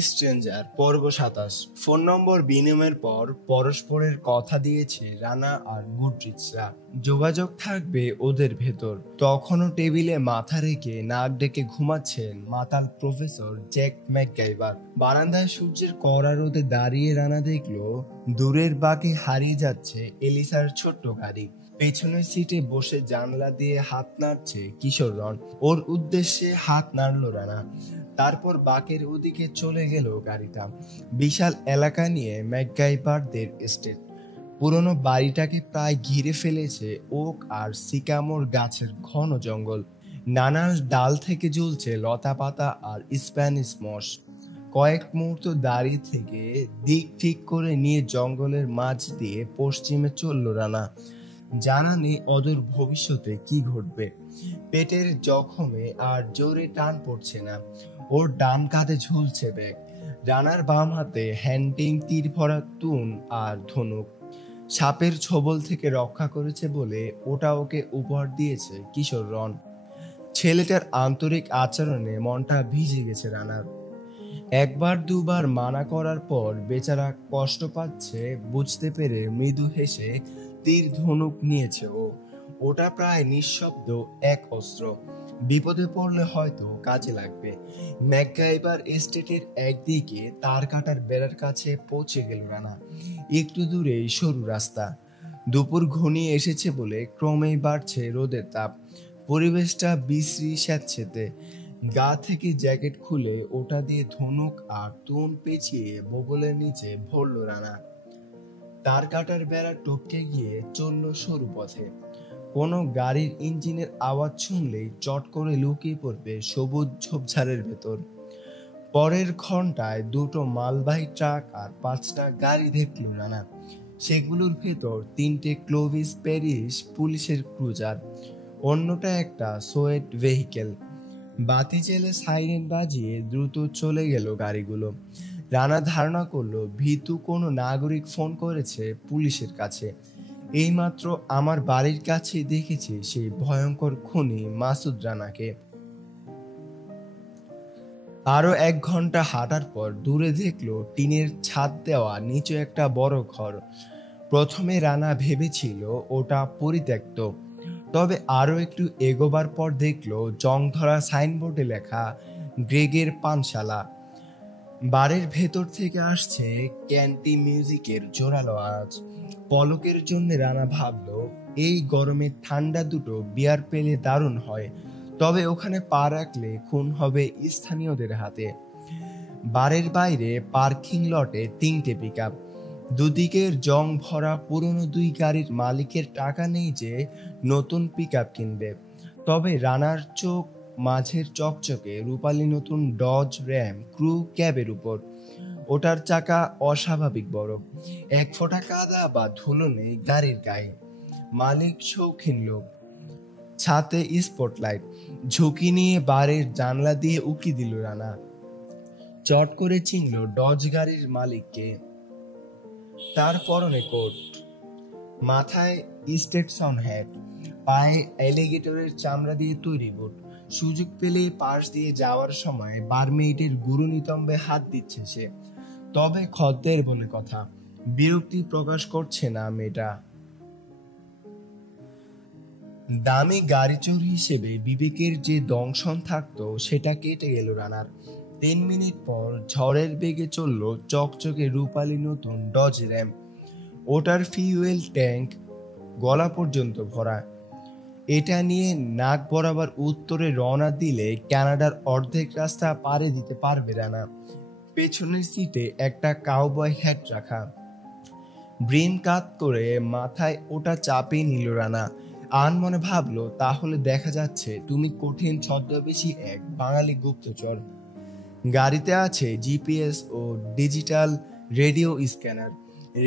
Stranger পর্ব ২৭। Phone নম্বর বিনিময়ের পর পরস্পরের কথা দিয়েছে রানা আর গুডরিচরা, যোগাযোগ থাকবে ওদের ভেতর। তখনও টেবিলে মাথা রেখে নাক ডেকে ঘুমাচ্ছেন মাতাল প্রফেসর জ্যাক ম্যাকগাইভার। বারান্দায় সূর্যের কড়া রোদে দাঁড়িয়ে রানা দেখলো দূরের বাঁকে হারিয়ে যাচ্ছে এলিসার ছোট্ট গাড়ি। পেছনের সিটে বসে জানলা দিয়ে হাত নাড়ছে কিশোর রন। ওর উদ্দেশ্যে হাত নাড়ল রানা। তারপর বাকের ওদিকে চলে গেল গাড়িটা। বিশাল এলাকা নিয়ে ম্যাকগাইভারদের এস্টেট। পুরনো বাড়িটাকে প্রায় ঘিরে ফেলেছে ওক আর সিকামোর গাছের ঘন জঙ্গল। নানা ডাল থেকে ঝুলছে লতা পাতা আর স্প্যানিশ মস। কয়েক মুহূর্ত দাঁড়িয়ে থেকে দিক ঠিক করে নিয়ে জঙ্গলের মাঝ দিয়ে পশ্চিমে চলল রানা। জানা নেই অদূর ভবিষ্যতে কি ঘটবে। পেটের জখমে আর জোরে টান পড়ছে না। ওর ডান কাঁধে ঝুলছে ব্যাগ। রানার বাম হাতে হ্যান্ডিং তীর ভরা তুন আর ধনুক। সাপের ছোবল থেকে রক্ষা করেছে বলে ওটা ওকে উপহার দিয়েছে কিশোর রন। ছেলেটার আন্তরিক আচরণে মনটা ভিজে গেছে রানার। একবার দুবার মানা করার পর বেচারা কষ্ট পাচ্ছে বুঝতে পেরে মৃদু হেসে তীর ধনুক নিয়েছে ও। ওটা প্রায় নিঃশব্দ এক অস্ত্র, বিপদে পড়লে হয়তো কাজে লাগবে। ম্যাকগাইভার এস্টেটের একদিকে তার কাটার বেড়ার কাছে পৌঁছে গেল রানা। একটু দূরেই সরু রাস্তা। দুপুর ঘনিয়ে এসেছে বলে ক্রমেই বাড়ছে রোদের তাপ। পরিবেশটা বিশ্রী স্যাঁতসেঁতে। গা থেকে জ্যাকেট খুলে ওটা দিয়ে ধনুক আর তুন পেঁচিয়ে বগলের নিচে ভরল রানা। তার কাটার বেড়া টপকে গিয়ে চলল সরু পথে। কোনো গাড়ির ইঞ্জিনের আওয়াজ শুনলেই চট করে লুকিয়ে পড়বে সবুজ ঝোপঝাড়ের ভেতর। পরের ঘন্টায় দুটো মালবাহী ট্রাক আর 5টা গাড়ি দেখল রানা। সেগুলোর ভেতর 3টে ক্লোভিস প্যারিশ পুলিশের ক্রুজার, অন্যটা একটা সোয়েট ভেহিকেল। বাতি জেলে সাইরেন বাজিয়ে দ্রুত চলে গেল গাড়িগুলো। রানা ধারণা করলো ভীতু কোনো নাগরিক ফোন করেছে পুলিশের কাছে। এইমাত্র আমার বাড়ির কাছে দেখেছি সেই ভয়ঙ্কর খুনি মাসুদ রানাকে। আরো 1 ঘন্টা হাঁটার পর দূরে দেখলো টিনের ছাদ দেওয়া নিচে একটা বড় ঘর। প্রথমে রানা ভেবেছিল ওটা পরিত্যক্ত, তবে আরো একটু এগোবার পর দেখলো জং ধরা সাইনবোর্ডে লেখা গ্রেগের পানশালা। বাড়ির ভেতর থেকে আসছে ক্যান্টি মিউজিকের জোরালো আওয়াজ। পলকের জন্য রানা ভাবলো এই গরমে ঠান্ডা দুটো বিয়ার পেলে দারুণ হয়, তবে ওখানে পা রাখলে খুন হবে স্থানীয়দের হাতে। বাড়ির বাইরে পার্কিং লটে 3টে পিকআপ। দুদিকের জং ভরা পুরনো 2 গাড়ির মালিকের টাকা নেই যে নতুন পিকআপ কিনবে। তবে রানার চোখ মাঝের চকচকে রূপালী নতুন ডজ র্যাম ক্রু ক্যাবের উপর। ওটার চাকা অস্বাভাবিক বড়। 1 ফোঁটা কাদা বা ধুলো নেই গাড়ির গায়ে। মালিক শৌখিন লোক। ছাতে স্পটলাইট। ঝুঁকি নিয়ে বাড়ির জানলা দিয়ে উকি দিল রানা। চট করে চিনল ডজ গাড়ির মালিককে। তার পরনে কোট, মাথায় স্টেটসন হ্যাট, পায়ে অ্যালিগেটরের চামড়া দিয়ে তৈরি বুট। সুযোগ পেলেই পাশ দিয়ে যাওয়ার সময় বারমেইডের গুরু নিতম্বে হাত দিচ্ছে সে। তবে খদ্দের বলে কথা, বিরক্তি প্রকাশ করছে না মেয়েটা। দামি গাড়ি চোর হিসেবে বিবেকের যে দংশন থাকতো সেটা কেটে গেল রানার। 3 মিনিট পর ঝড়ের বেগে চলল চকচকে রূপালী নতুন ডজ র্যাম। ওটার ফিউয়েল ট্যাঙ্ক গলা পর্যন্ত ভরা। এটা নিয়ে নাক বরাবর উত্তরে রওনা দিলে কানাডার অর্ধেক রাস্তা পাড়ি দিতে পারবে রানা। পেছনের সিটে একটা কাউবয় হ্যাট রাখা। ব্রিম কাত করে মাথায় ওটা চাপিয়ে নিল রানা। আনমনে ভাবলো তাহলে দেখা যাচ্ছে তুমি কঠিন ছদ্মবেশী এক বাঙালি গুপ্তচর। গাড়িতে আছে জিপিএস ও ডিজিটাল রেডিও স্ক্যানার।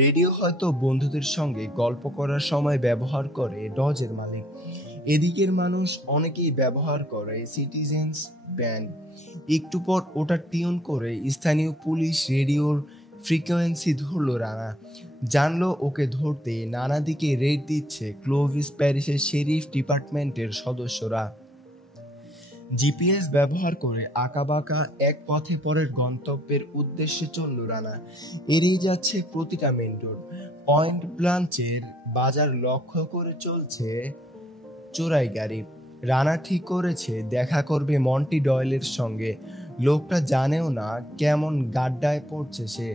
রেডিও হয়তো বন্ধুদের সঙ্গে গল্প করার সময় ব্যবহার করে ডজের মালিক। এদিকের মানুষ অনেকেই ব্যবহার করে সিটিজেন্স ব্যান্ড। একটু পর ওটা টিউন করে স্থানীয় পুলিশ রেডিওর ফ্রিকোয়েন্সি ধরল রানা। জানলো ওকে ধরতে নানা দিকে রেড দিচ্ছে ক্লোভিস প্যারিসের শেরিফ ডিপার্টমেন্টের সদস্যরা। জিপিএস ব্যবহার করে আঁকাবাঁকা এক পথে পরের গন্তব্যের উদ্দেশ্যে চলল রানা। এড়িয়ে যাচ্ছে প্রতিটা মেইন রোড। পয়েন্ট ব্লাঞ্চের বাজার লক্ষ্য করে চলছে চোরাই গাড়ি। রানা ঠিক করেছে দেখা করবে মন্টি ডয়েলের সঙ্গে। লোকটা জানেও না কেমন গাড্ডায় পড়ছে সে।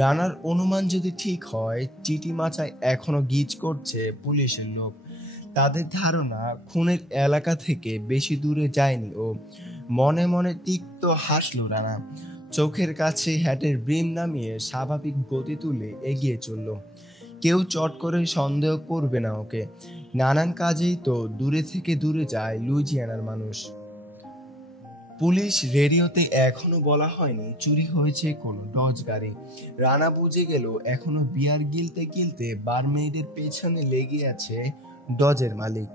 রানার অনুমান যদি ঠিক হয়, চিটিমাচায় এখনো গিজ করছে পুলিশের লোক। তাদের ধারণা খুনের এলাকা থেকে বেশি দূরে যায়নি ও। মনে মনে তিক্ত হাসল রানা। চোখের কাছে হ্যাটের ব্রিম নামিয়ে স্বাভাবিক গতি তুলে এগিয়ে চলল। কেউ চট করে সন্দেহ করবে না ওকে। নানান কাজেই তো দূরে থেকে দূরে যায় লুইজিয়ানার মানুষ। পুলিশ রেডিওতে এখনো বলা হয়নি চুরি হয়েছে কোনো ডজ গাড়ি। রানা বুঝে গেল এখনো বিয়ার গিলতে গিলতে বারমেইডের পেছনে লেগে আছে ডজের মালিক।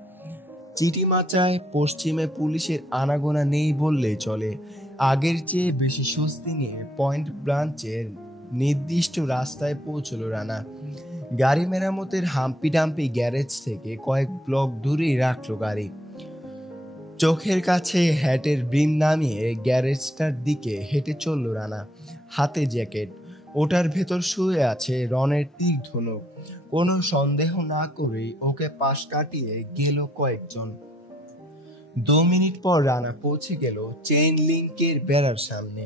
চিটিমাচায় পশ্চিমে পুলিশের আনাগোনা নেই বললেই চলে। আগের চেয়ে বেশি স্বস্তি নিয়ে পয়েন্ট ব্লাঞ্চের নির্দিষ্ট রাস্তায় পৌঁছলো রানা। গাড়ি মেরামতের হাম্পি ডাম্পি গ্যারেজ থেকে কয়েক ব্লক দূরেই রাখলো গাড়ি। চোখের কাছে হ্যাটের ব্রিম নামিয়ে গ্যারেজটার দিকে হেঁটে চলল রানা। হাতে জ্যাকেট, ওটার ভেতর শুয়ে আছে রনের তীর ধনুক। কোনো সন্দেহ না করেই ওকে পাশ কাটিয়ে গেল কয়েকজন। 2 মিনিট পর রানা পৌঁছে গেল চেইন লিঙ্কের বেড়ার সামনে।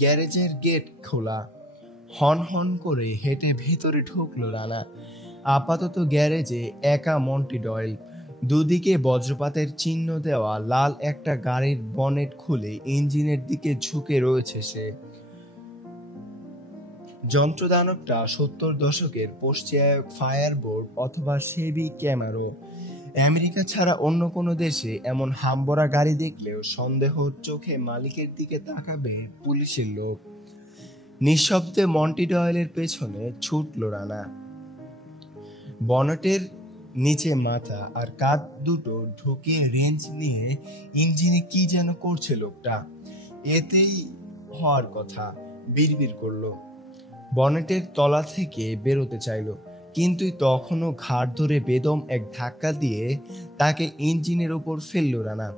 গ্যারেজের গেট খোলা। হন হন করে হেঁটে ভেতরে ঢুকলো রানা। আপাতত গ্যারেজে একা মন্টি ডয়েল। দুদিকে বজ্রপাতের চিহ্ন দেওয়া লাল একটা গাড়ির বনেট খুলে ইঞ্জিনের দিকে ঝুঁকে রয়েছে সে। যন্ত্রদানবটা 70 দশকের পশ্চিমায়ক ফায়ারবোর্ড অথবা শেভি ক্যামারো। আমেরিকা ছাড়া অন্য কোনো দেশে এমন হামবরা গাড়ি দেখলেও সন্দেহ চোখে মালিকের দিকে তাকাবে পুলিশের লোক। নিঃশব্দে মন্টি ডয়েলের পেছনে ছুটল রানা। বনেটের নিচে মাথা আর কাঁধ দুটো ঢুকিয়ে রেঞ্জ নিয়ে ইঞ্জিনে কি যেন করছে লোকটা। এতেই হওয়ার কথা, বিড়বিড় করলো। বনেটের তলা থেকে বেরোতে চাইলো, কিন্তু তখনও ঘাড় ধরে বেদম এক ধাক্কা দিয়ে তাকে ইঞ্জিনের উপর ফেললো রানা।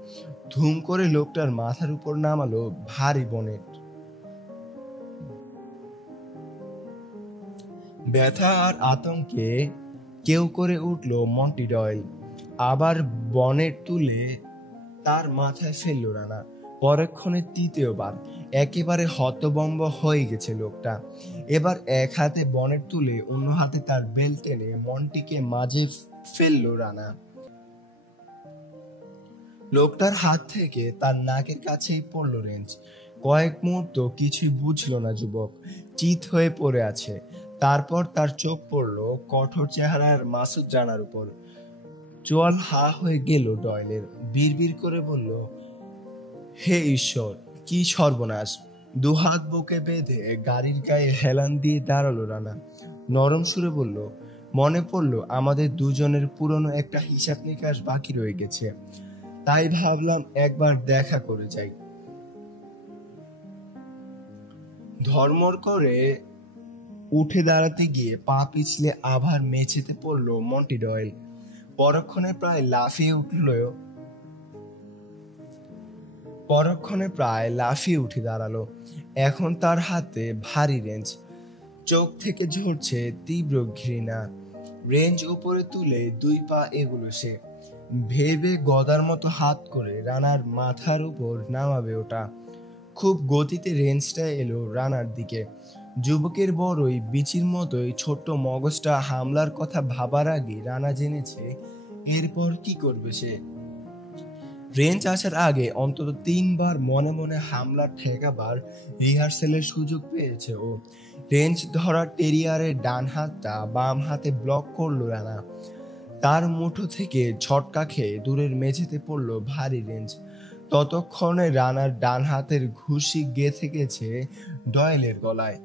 ধুম করে লোকটার মাথার উপর নামালো ভারী বনেট। ব্যথা আর আতঙ্কে কেউ করে উঠল মন্টি ডয়েল। আবার বনেট তুলে তার মাথায় ফেললো রানা। পরক্ষণে তৃতীয়বার। একেবারে হতবম্ব হয়ে গেছে লোকটা। এবার এক হাতে বনেট তুলে অন্য হাতে তার বেল্ট টেনে মন্টিকে মাঝে ফেললো রানা। লোকটার হাত থেকে তার নাকের কাছেই পড়লো রেঞ্জ। কয়েক মুহূর্ত কিছুই বুঝলো না যুবক, চিত হয়ে পড়ে আছে। তারপর তার চোখ পড়লো কঠোর চেহারার মাসুদ রানার উপর। চোয়াল হা হয়ে গেল ডয়েলের। বিড়বিড় করে বলল, হে ঈশ্বর, কি সর্বনাশ! দুহাত বুকে বেঁধে গাড়ির গায়ে হেলান দিয়ে দাঁড়ালো রানা। নরম সুরে বলল, মনে পড়লো আমাদের দুজনের পুরনো একটা হিসাব নিকাশ বাকি রয়ে গেছে, তাই ভাবলাম একবার দেখা করে যাই। ধর্মর করে উঠে দাঁড়াতে গিয়ে পা পিছলে আবার মেঝেতে পড়লো মন্টি ডয়েল। পরক্ষণে প্রায় লাফিয়ে উঠে দাঁড়ালো। এখন তার হাতে ভারী রেঞ্জ। চোখ থেকে ঝরছে তীব্র ঘৃণা। রেঞ্জ উপরে তুলে 2 পা এগুলো সে। ভেবে গদার মতো হাত করে রানার মাথার উপর নামাবে ওটা। খুব গতিতে রেঞ্জটা এলো রানার দিকে। যুবকের বড়ই বিচির মতোই ছোট্ট মগজটা হামলার কথা ভাবার আগে রানা জেনেছে এরপর কি করবে সে। রেঞ্জ আসার আগে অন্তত 3 বার মনে মনে হামলা ঠেকাবার রিহার্সেলের সুযোগ পেয়েছে ও। রেঞ্জ ধরা টেরিয়ারের ডান হাতটা বাম হাতে ব্লক করলো রানা। তার মুঠো থেকে ঝটকা খেয়ে দূরের মেঝেতে পড়লো ভারী রেঞ্জ। ততক্ষণে রানার ডান হাতের ঘুষি গেঁথে গেছে ডয়েলের গলায়।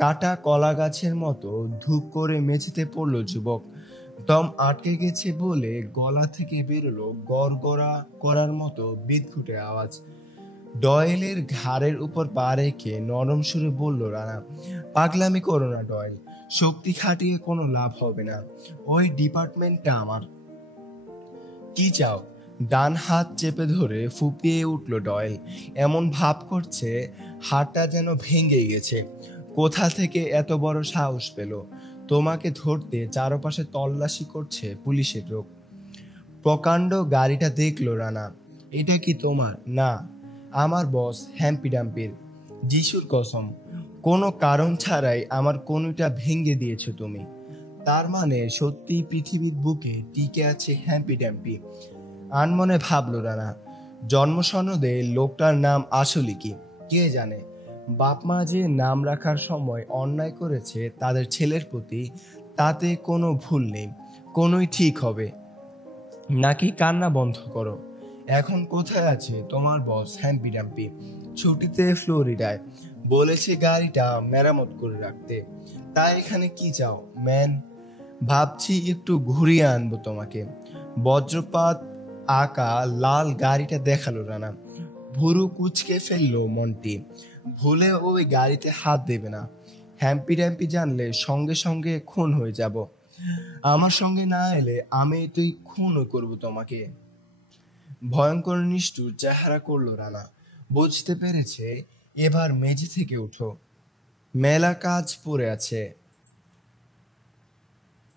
কাটা কলা গাছের মতো ধূপ করে মেঝেতে পড়লো যুবক। দম আটকে গেছে বলে গলা থেকে বেরোলো গড়গড়া করার মতো বিদঘুটে আওয়াজ। ডয়েলের ঘাড়ের উপর পা রেখে নরম সুরে বলল রানা, পাগলামি করো না ডয়েল, শক্তি খাটিয়ে কোনো লাভ হবে না। ওই ডিপার্টমেন্টটা আমার। কি চাও? ডান হাত চেপে ধরে ফুপিয়ে উঠল ডয়েল। এমন ভাব করছে হাতটা যেন ভেঙে গেছে। কোথা থেকে এত বড় সাহস পেল? তোমাকে ধরতে চারপাশে তল্লাশি করছে পুলিশের লোক। প্রকাণ্ড গাড়িটা দেখলো রানা। এটা কি তোমার? না, আমার বস হ্যাম্পি ডাম্পির। যিশুর কসম, কোনো কারণ ছাড়াই আমার কনুইটা ভেঙে দিয়েছো তুমি। তার মানে সত্যি পৃথিবীর বুকে টিকে আছে হ্যাম্পি ড্যাম্পি। আনমনে ভাবলো রানা, জন্মসনদে লোকটার নাম আসলে কি কে জানে। বাপ মা যে নাম রাখার সময় অন্যায় করেছে তাদের ছেলের প্রতি, তাতে কোনো ভুল নেই। কোনোই ঠিক হবে নাকি কান্না বন্ধ করো। এখন কোথায় আছে তোমার বস হ্যাম্পি ড্যাম্পি? ছুটিতে ফ্লোরিডায়, বলেছে গাড়িটা মেরামত করে রাখতে। তাই এখানে কি চাও ম্যান? ভাবছি একটু ঘুরিয়ে আনবো তোমাকে। বজ্রপাত আঁকা লাল গাড়িটা দেখালো রানা। ভুরু কুচকে ফেললো মন্টি। ভুলে ওই গাড়িতে হাত দেবে না। হ্যাম্পি ড্যাম্পি জানলে সঙ্গে সঙ্গে খুন হয়ে যাব। আমার সঙ্গে না এলে আমি তুই খুনও করবো তোমাকে। ভয়ঙ্কর নিষ্ঠুর চেহারা করলো রানা। বুঝতে পেরেছে এবার মেঝে থেকে উঠো, মেলা কাজ পড়ে আছে।